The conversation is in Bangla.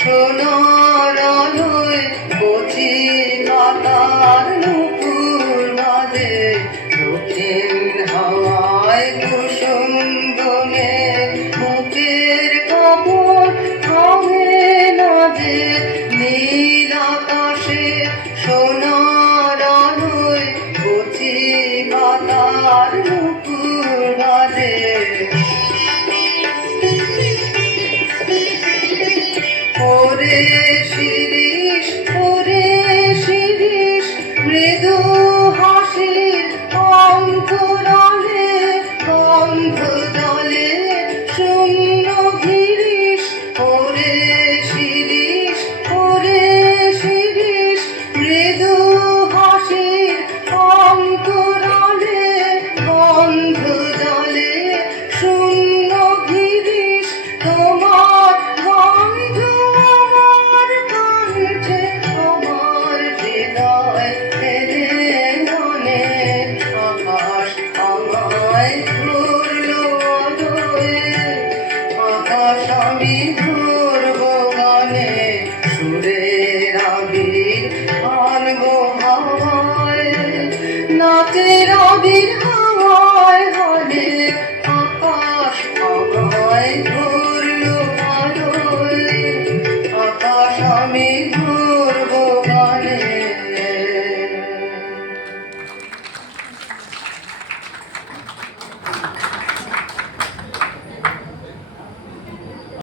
সোনার আলোয় কচি পাতার নুপুর বাজে, দক্ষিণ হাওয়ায় কুসুম বনে মুখের কাপড় থামে না যে, নীল আকাশে সোনার আলোয় কচি পাতার নুপুর বাজে। ওরে শিরিষ, ওরে শিরিষ, মৃদু হাসির অন্তরালে বন্ধ জলে শূন্য গিরিশ। ওরে শিরিষ, ওরে শিরিষ, মৃদু হাসির অন্তরালে বন্ধ জলে শূন্য গিরিশ। তোমার গন্ধ আমার কণ্ঠে, আমার হৃদয় তেরে মনে, আকাশ আমায় ধরলো আলোয়, আকাশ আমি ধরব গানে, সুরের আবির আনবো হাওয়ায়, নাচে